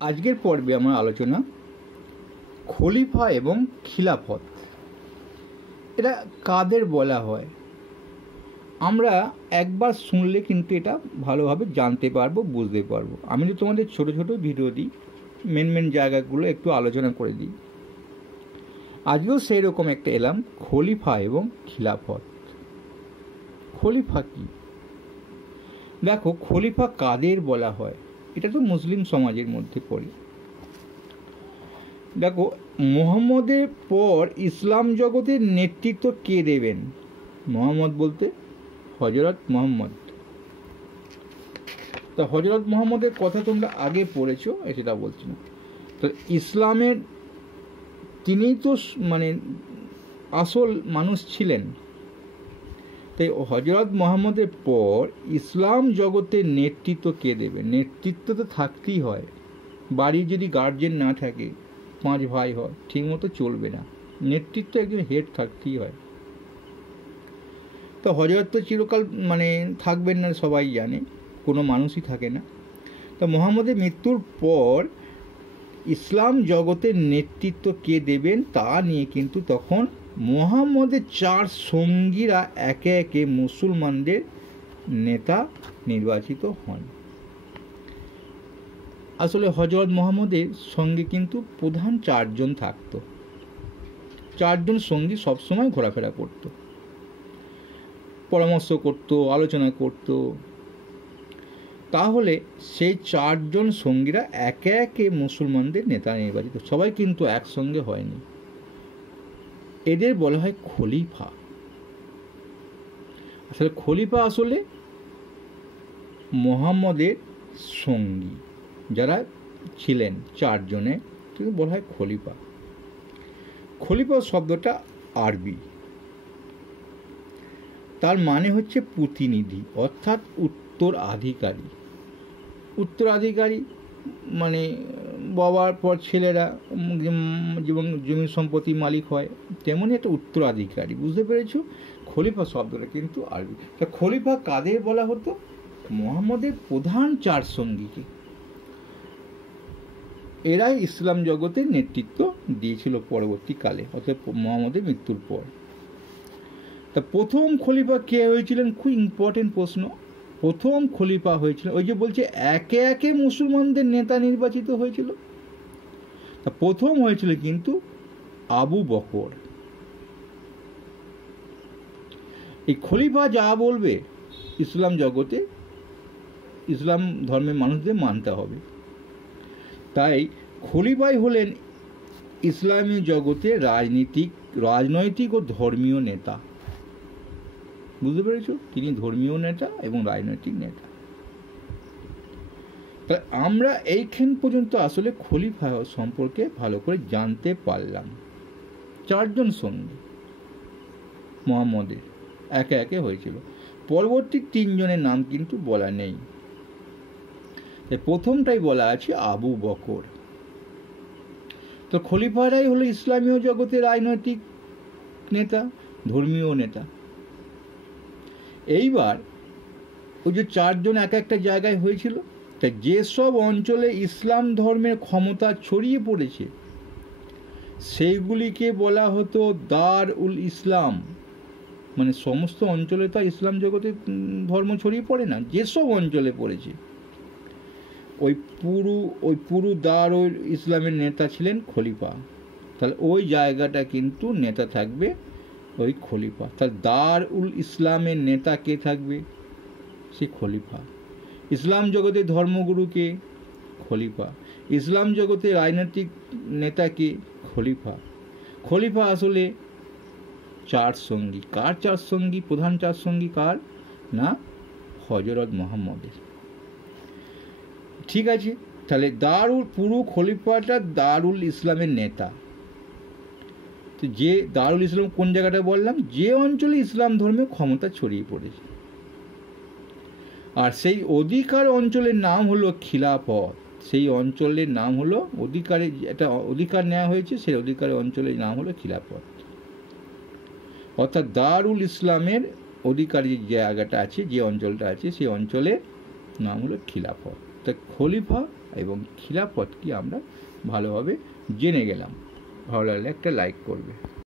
আজকের পর্বে আমার আলোচনা খলিফা এবং খিলাফত। এটা কাদের বলা হয় আমরা একবার শুনলে কিন্তু এটা ভালোভাবে জানতে পারবো, বুঝতে পারবো। আমি তো তোমাদের ছোট ছোট ভিডিও দিই, মেন জায়গাগুলো একটু আলোচনা করে দিই। আজকেও সেই রকম একটা এলাম, খলিফা এবং খিলাফত। খলিফা কি? দেখো, খলিফা কাদের বলা হয়, এটা তো মুসলিম সমাজের মধ্যে পড়ে। দেখো, মুহাম্মদের পর ইসলাম জগতের নেতৃত্ব কে দেবেন? মুহাম্মদ বলতে হযরত মুহাম্মদ। তা হযরত মুহাম্মদের কথা তোমরা আগে পড়েছো, এটা বলছি না। তো ইসলামের তিনিই তো আসল মানুষ ছিলেন। তাই হযরত মুহাম্মদের পর ইসলাম জগতের নেতৃত্ব কে দেবে? নেতৃত্ব তো থাকতেই হয়। বাড়ির যদি গার্জেন না থাকে, 5 ভাই হয়, ঠিক মতো চলবে না। নেতৃত্ব একজন হেড থাকতেই হয়। তো হযরত তো চিরকাল থাকবেন না, সবাই জানে, কোনো মানুষই থাকে না। তো মুহাম্মদের মৃত্যুর পর ইসলাম জগতের নেতৃত্ব কে দেবেন তা নিয়ে কিন্তু তখন মুহাম্মদের 4 সঙ্গীরা একে একে মুসলমানদের নেতা নির্বাচিত হন। আসলে হযরত মুহাম্মদের সঙ্গে কিন্তু প্রধান 4 জন থাকতো। 4 জন সঙ্গী সবসময় ঘোরাফেরা করত, পরামর্শ করত, আলোচনা করত। তাহলে সেই 4 জন সঙ্গীরা একে একে মুসলমানদের নেতা নির্বাচিত। সবাই কিন্তু একসঙ্গে হয়নি। এদের বলা হয় খলিফা। আসলে খলিফা আসলে মুহাম্মদের সঙ্গী যারা ছিলেন 4 জনে, কিন্তু বলা হয় খলিফা। খলিফা শব্দটা আরবি, তার মানে হচ্ছে প্রতিনিধি, অর্থাৎ উত্তরাধিকারী। উত্তরাধিকারী মানে বাবার পর ছেলেরা যেমন জমি সম্পত্তি মালিক হয়, তেমনই একটা উত্তরাধিকারী। বুঝতে পেরেছো? খলিফা শব্দটা কিন্তু আরবি। তা খলিফা কাদের বলা হতো? মুহাম্মদের প্রধান 4 সঙ্গীকে। এরাই ইসলাম জগতের নেতৃত্ব দিয়েছিল পরবর্তীকালে, অর্থাৎ মুহাম্মদের মৃত্যুর পর। তা প্রথম খলিফা কে হয়েছিলেন? খুব ইম্পর্টেন্ট প্রশ্ন। প্রথম খলিফা হয়েছিল, ওই যে বলছে একে একে মুসলমানদের নেতা নির্বাচিত হয়েছিল, তা প্রথম হয়েছিল কিন্তু আবু বকর। এই খলিফা যা বলবে ইসলাম জগতে, ইসলাম ধর্মের মানুষদের মানতে হবে। তাই খলিফাই হলেন ইসলামী জগতে রাজনৈতিক ও ধর্মীয় নেতা। বুঝতে পেরেছো? তিনি ধর্মীয় নেতা এবং রাজনৈতিক নেতা। তাই আমরা এইখান পর্যন্ত আসলে খলিফা সম্পর্কে ভালো করে জানতে পারলাম। 4 জন সঙ্গী মুহাম্মদের একে একে হয়েছিল। পরবর্তী 3 জনের নাম কিন্তু বলা নেই। প্রথমটাই বলা আছে আবু বকর। তো খলিফারাই হলো ইসলামীয় জগতের রাজনৈতিক নেতা, ধর্মীয় নেতা। এইবার ওই যে 4 জন এক একটা জায়গায় হয়েছিল, তাই যেসব অঞ্চলে ইসলাম ধর্মের ক্ষমতা ছড়িয়ে পড়েছে সেইগুলিকে বলা হতো দার উল ইসলাম। সমস্ত অঞ্চলে তো ইসলাম জগতের ধর্ম ছড়িয়ে পড়ে না, যেসব অঞ্চলে পড়েছে ওই পুরো দার উল ইসলামের নেতা ছিলেন খলিফা। তাহলে ওই জায়গাটা কিন্তু নেতা থাকবে ওই খলিফা। তাহলে দার উল ইসলামের নেতা কে থাকবে? সে খলিফা। ইসলাম জগতের ধর্মগুরুকে খলিফা। ইসলাম জগতের রাজনৈতিক নেতাকে খলিফা। খলিফা আসলে 4 সঙ্গী। কার 4 সঙ্গী? প্রধান 4 সঙ্গী কার? না, হযরত মুহাম্মদের। ঠিক আছে, তাহলে পুরো খলিফাটা দারুল ইসলামের নেতা। তো যে দারুল ইসলাম কোন জায়গাটা বললাম? যে অঞ্চলে ইসলাম ধর্মের ক্ষমতা ছড়িয়ে পড়েছে। আর সেই অধিকার অঞ্চলের নাম হলো খিলাফত। সেই অঞ্চলের নাম হলো একটা অধিকার নেওয়া হয়েছে, সেই অধিকারের অঞ্চলের নাম হলো খিলাফত। অর্থাৎ দারুল ইসলামের অধিকারী যে জায়গাটা আছে, যে অঞ্চলটা আছে, সেই অঞ্চলের নাম হলো খিলাফত। তা খলিফা এবং খিলাফত কি আমরা ভালোভাবে জেনে গেলাম। ভালো লাগলে একটা লাইক করবে।